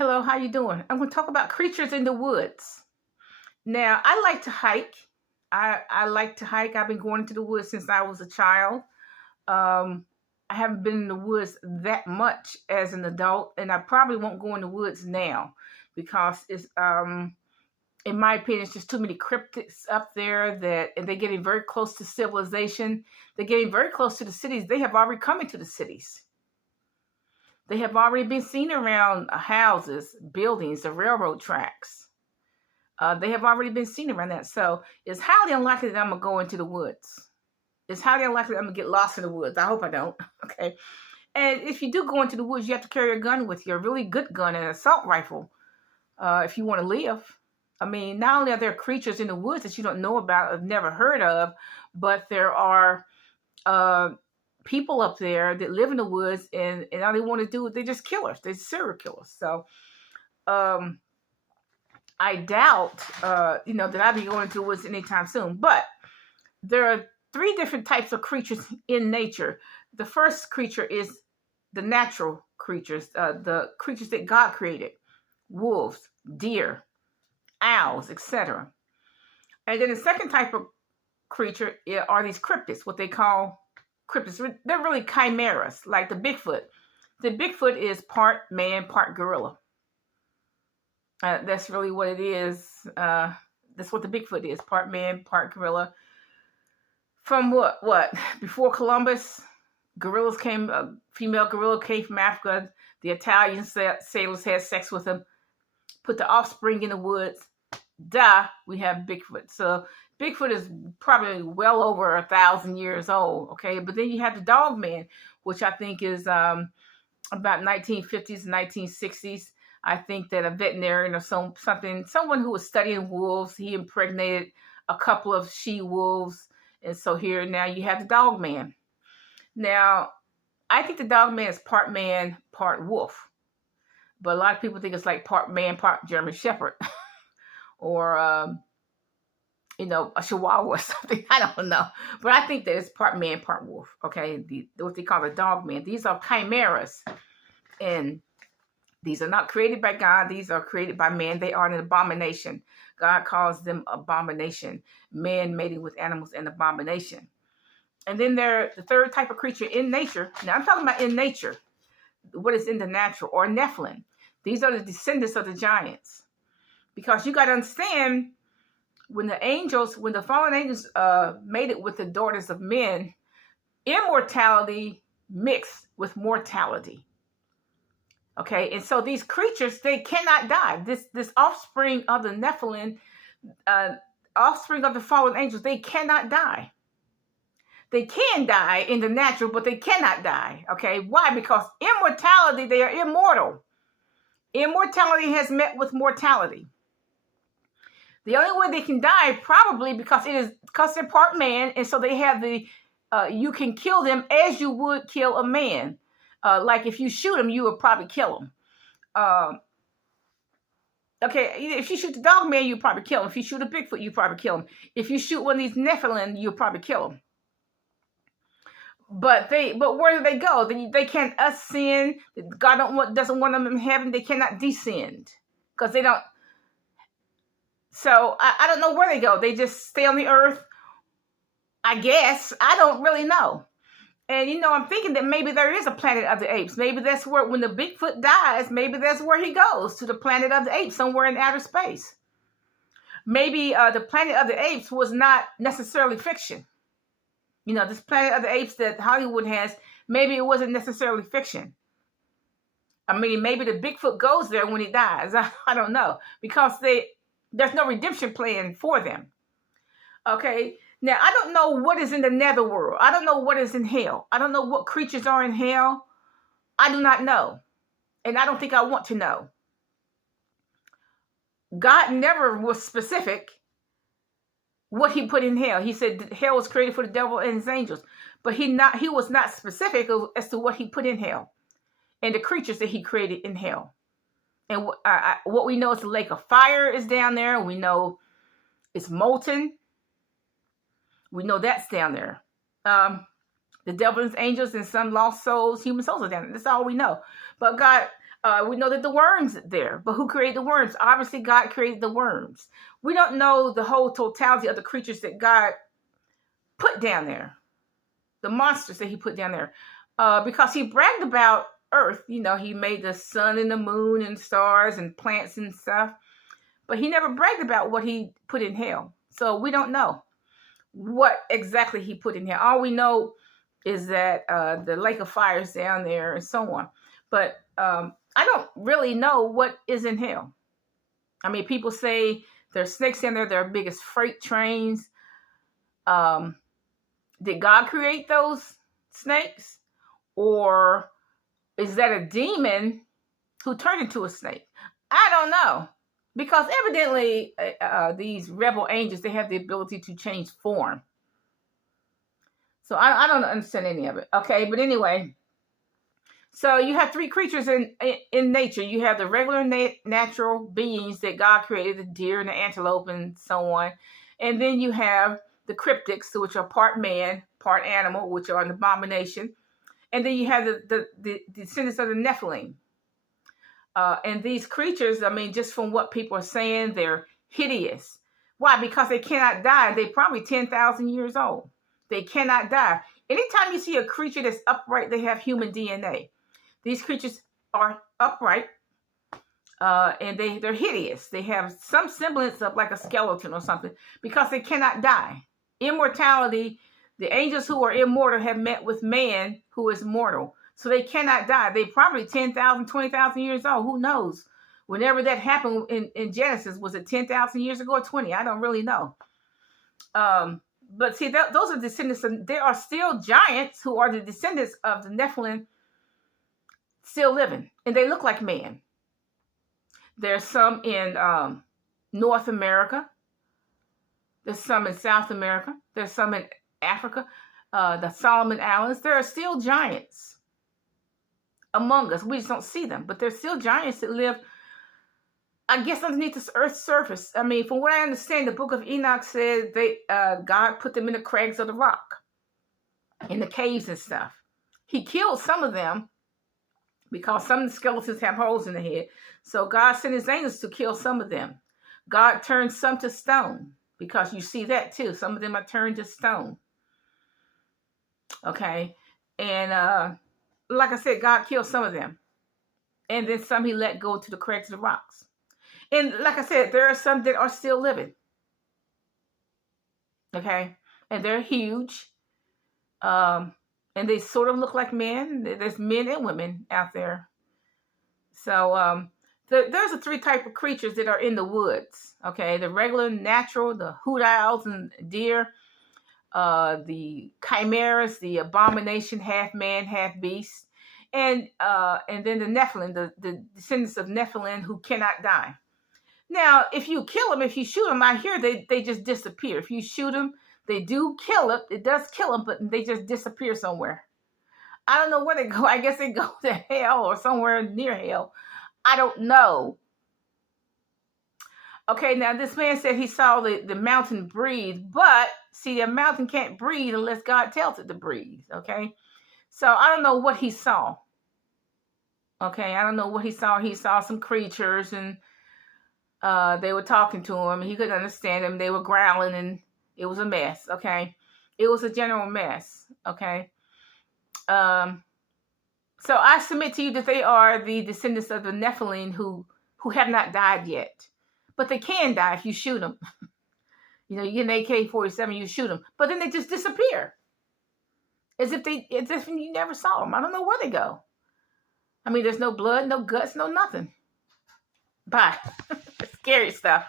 Hello, how you doing? I'm going to talk about creatures in the woods. Now, I like to hike. I like to hike. I've been going into the woods since I was a child. Um, I haven't been in the woods that much as an adult, and I probably won't go in the woods now because in my opinion, it's just too many cryptids up there that, and they're getting very close to civilization. They're getting very close to the cities. They have already come into the cities. They have already been seen around houses, buildings, the railroad tracks. They have already been seen around that. So it's highly unlikely that I'm going to go into the woods. It's highly unlikely that I'm going to get lost in the woods. I hope I don't. Okay. And if you do go into the woods, you have to carry a gun with you, a really good gun, an assault rifle, if you want to live. I mean, not only are there creatures in the woods that you don't know about, have never heard of, but there are uh, people up there that live in the woods, and all they want to do is they're just killers. They're serial killers. So um, I doubt, that I'll be going to the woods anytime soon. But there are three different types of creatures in nature. The first creature is the natural creatures, the creatures that God created: wolves, deer, owls, etc. And then the second type of creature are these cryptids, what they call cryptids. They're really chimeras, like the Bigfoot. The Bigfoot is part man, part gorilla. That's really what it is. That's what the Bigfoot is: part man, part gorilla. From what? Before Columbus, gorillas came. Female gorilla came from Africa. The Italian sailors had sex with them, put the offspring in the woods. We have Bigfoot. So Bigfoot is probably well over 1,000 years old. Okay, but then you have the Dog Man, which I think is about 1950s, 1960s. I think that a veterinarian or someone who was studying wolves, he impregnated a couple of she wolves, and so here now you have the Dog Man. Now, I think the Dog Man is part man, part wolf, but a lot of people think it's like part man, part German Shepherd, or a Chihuahua or something. I don't know, but I think that it's part man, part wolf. Okay, what they call the Dog Man. These are chimeras, and these are not created by God. These are created by man. They are an abomination. God calls them abomination. Man mating with animals, an abomination. And then the third type of creature in nature. Now I'm talking about in nature, what is in the natural, or Nephilim. These are the descendants of the giants. Because you got to understand, when the fallen angels mated with the daughters of men, immortality mixed with mortality. Okay, and so these creatures, they cannot die. This offspring of the Nephilim, offspring of the fallen angels, they cannot die. They can die in the natural, but they cannot die. Okay, why? Because immortality, they are immortal. Immortality has met with mortality. The only way they can die, probably because they're part man, and so they have you can kill them as you would kill a man. Like if you shoot them, you would probably kill them. Okay, if you shoot the Dog Man, you probably kill him. If you shoot a Bigfoot, you probably kill him. If you shoot one of these Nephilim, you'll probably kill them. But where do they go? They can't ascend. God doesn't want them in heaven. They cannot descend because they don't. So I don't know where they go. They just stay on the earth, I guess. I don't really know. And I'm thinking that maybe there is a planet of the apes. Maybe that's where, when the Bigfoot dies, maybe that's where he goes, to the planet of the apes, somewhere in outer space. Maybe the planet of the apes was not necessarily fiction. This planet of the apes that Hollywood has, maybe it wasn't necessarily fiction. I mean, maybe the Bigfoot goes there when he dies. I don't know. Because there's no redemption plan for them. Okay? Now, I don't know what is in the netherworld. I don't know what is in hell. I don't know what creatures are in hell. I do not know. And I don't think I want to know. God never was specific what he put in hell. He said hell was created for the devil and his angels. But he was not specific as to what he put in hell and the creatures that he created in hell. And what we know is the lake of fire is down there. We know it's molten. We know that's down there. The devil and his angels and some lost souls, human souls are down there. That's all we know. But God, We know that the worms are there, but who created the worms? Obviously, God created the worms. We don't know the whole totality of the creatures that God put down there, the monsters that he put down there, because he bragged about Earth. You know, he made the sun and the moon and stars and plants and stuff, but he never bragged about what he put in hell. So we don't know what exactly he put in hell. All we know is that the lake of fire is down there and so on. But I don't really know what is in hell. I mean, people say there's snakes in there. They're biggest freight trains. Did God create those snakes? Or is that a demon who turned into a snake? I don't know. Because evidently, these rebel angels, they have the ability to change form. So I don't understand any of it. Okay, but anyway. So you have three creatures in nature. You have the regular natural beings that God created, the deer and the antelope and so on. And then you have the cryptics, which are part man, part animal, which are an abomination. And then you have the descendants of the Nephilim. And these creatures, I mean, just from what people are saying, they're hideous. Why? Because they cannot die. They're probably 10,000 years old. They cannot die. Anytime you see a creature that's upright, they have human DNA. These creatures are upright, and they're hideous. They have some semblance of like a skeleton or something because they cannot die. Immortality, the angels who are immortal have met with man who is mortal. So they cannot die. They probably 10,000, 20,000 years old. Who knows? Whenever that happened in Genesis, was it 10,000 years ago or 20? I don't really know. But see, those are descendants. There are still giants who are the descendants of the Nephilim still living. And they look like man. There's some in North America. There's some in South America. There's some in Africa, the Solomon Islands. There are still giants among us. We just don't see them, but there's still giants that live, I guess, underneath this earth's surface. I mean, from what I understand, the book of Enoch said God put them in the crags of the rock, in the caves and stuff. He killed some of them because some of the skeletons have holes in the head. So God sent his angels to kill some of them. God turned some to stone, because you see that too. Some of them are turned to stone. Okay. And like I said, God killed some of them. And then some he let go to the crags of the rocks. And like I said, there are some that are still living. Okay. And they're huge. And they sort of look like men. There's men and women out there. So there's the three type of creatures that are in the woods. Okay. The regular, natural, the hoot owls and deer. The chimeras, the abomination, half man, half beast, and then the Nephilim, the descendants of Nephilim who cannot die. Now, if you kill them, if you shoot them, I hear they just disappear. If you shoot them, they do kill it. It does kill them, but they just disappear somewhere. I don't know where they go. I guess they go to hell or somewhere near hell. I don't know. Okay, now this man said he saw the mountain breathe, but see, the mountain can't breathe unless God tells it to breathe, okay? So I don't know what he saw. Okay, I don't know what he saw. He saw some creatures, and they were talking to him. He couldn't understand them. They were growling, and it was a mess, okay? It was a general mess, okay? So I submit to you that they are the descendants of the Nephilim who have not died yet. But they can die if you shoot them. You know, you get an AK-47, you shoot them. But then they just disappear. As if you never saw them. I don't know where they go. I mean, there's no blood, no guts, no nothing. Bye. Scary stuff.